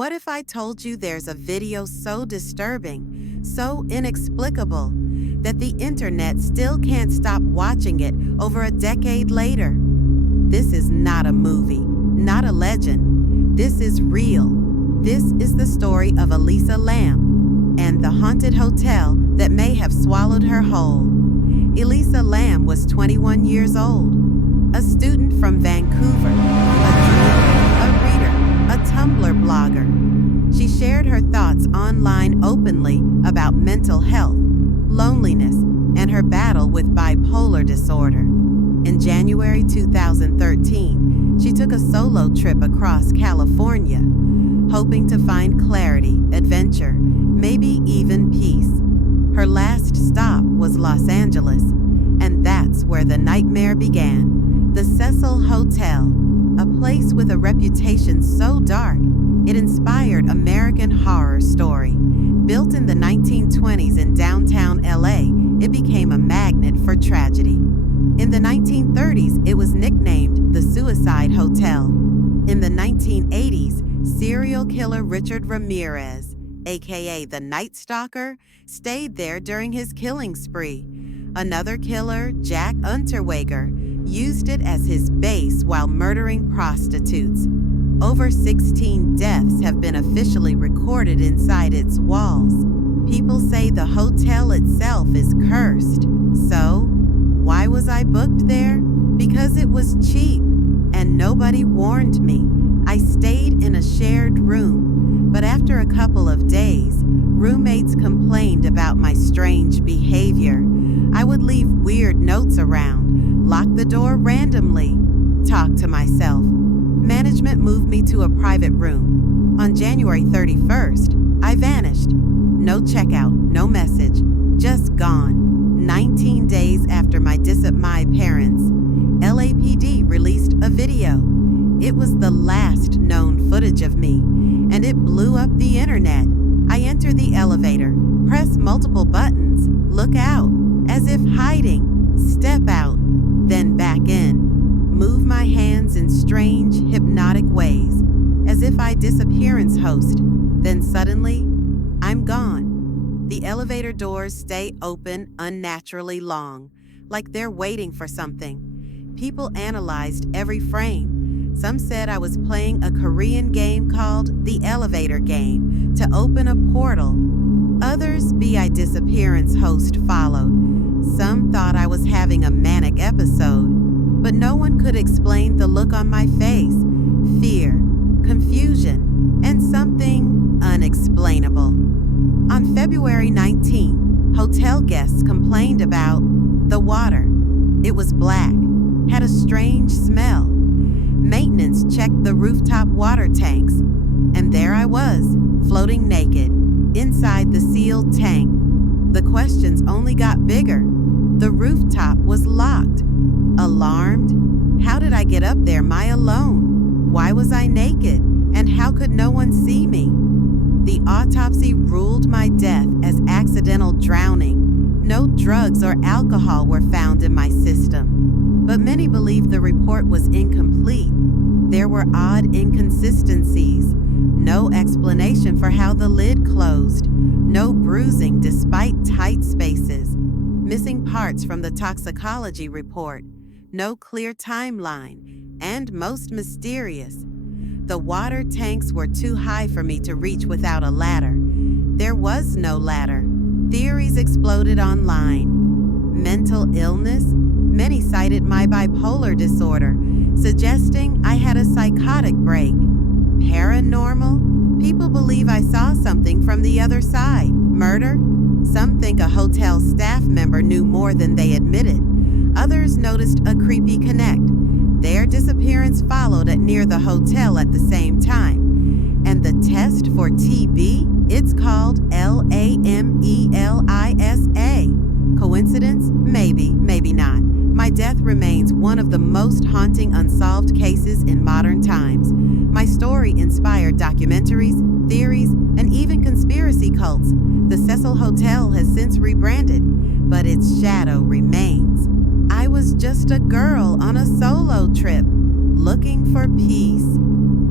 What if I told you there's a video so disturbing, so inexplicable, that the internet still can't stop watching it over a decade later? This is not a movie, not a legend. This is real. This is the story of Elisa Lam and the haunted hotel that may have swallowed her whole. Elisa Lam was 21 years old, a student from Vancouver, a dreamer, a reader, a Tumblr blogger. She shared her thoughts online openly about mental health, loneliness, and her battle with bipolar disorder. In January 2013, she took a solo trip across California, hoping to find clarity, adventure, maybe even peace. Her last stop was Los Angeles, and that's where the nightmare began. The Cecil Hotel, a place with a reputation so dark, it inspired American Horror Story. Built in the 1920s in downtown LA, it became a magnet for tragedy. In the 1930s, it was nicknamed the Suicide Hotel. In the 1980s, serial killer Richard Ramirez, aka the Night Stalker, stayed there during his killing spree. Another killer, Jack Unterweger, used it as his base while murdering prostitutes. Over 16 deaths have been officially recorded inside its walls. People say the hotel itself is cursed. So, why was I booked there? Because it was cheap, and nobody warned me. I stayed in a shared room, but after a couple of days, roommates complained about my strange behavior. I would leave weird notes around, lock the door randomly, talk to myself. Management moved me to a private room. On January 31st, I vanished. No checkout, no message, just gone. 19 days after my parents, LAPD released a video. It was the last known footage of me, and it blew up the internet. I enter the elevator, press multiple buttons, look out, as if hiding, step out, then back in, move my hands in strange, hypnotic ways, as if I disappearance host. Then suddenly, I'm gone. The elevator doors stay open unnaturally long, like they're waiting for something. People analyzed every frame. Some said I was playing a Korean game called The Elevator Game to open a portal. Others, I disappearance host followed. Some thought I was having a manic episode, but no one could explain the look on my face. Fear, confusion, and something unexplainable. On February 19, hotel guests complained about the water. It was black, had a strange smell. Maintenance checked the rooftop water tanks, and there I was, floating naked, inside the sealed tank. The questions only got bigger. The rooftop was locked. Alarmed? How did I get up there alone? Why was I naked? And how could no one see me? The autopsy ruled my death as accidental drowning. No drugs or alcohol were found in my system. But many believed the report was incomplete. There were odd inconsistencies. No explanation for how the lid closed. No bruising despite tight spaces. Missing parts from the toxicology report. No clear timeline. And most mysterious, the water tanks were too high for me to reach without a ladder. There was no ladder. Theories exploded online. Mental illness? Many cited my bipolar disorder, suggesting I had a psychotic break. Paranormal? People believe I saw something from the other side. Murder? Some think a hotel staff member knew more than they admitted. Others noticed a creepy connect. Their disappearance followed at near the hotel at the same time. And the test for TB? It's called LAMELISA. Coincidence? Maybe, maybe not. My death remains one of the most haunting unsolved cases in modern times. My story inspired documentaries, theories, and even conspiracy cults. The Cecil Hotel has since rebranded, but its shadow remains. I was just a girl on a solo trip, looking for peace.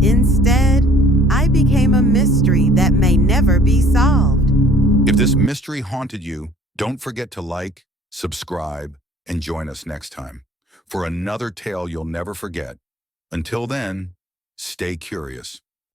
Instead, I became a mystery that may never be solved. If this mystery haunted you, don't forget to like, subscribe, and join us next time for another tale you'll never forget. Until then, stay curious.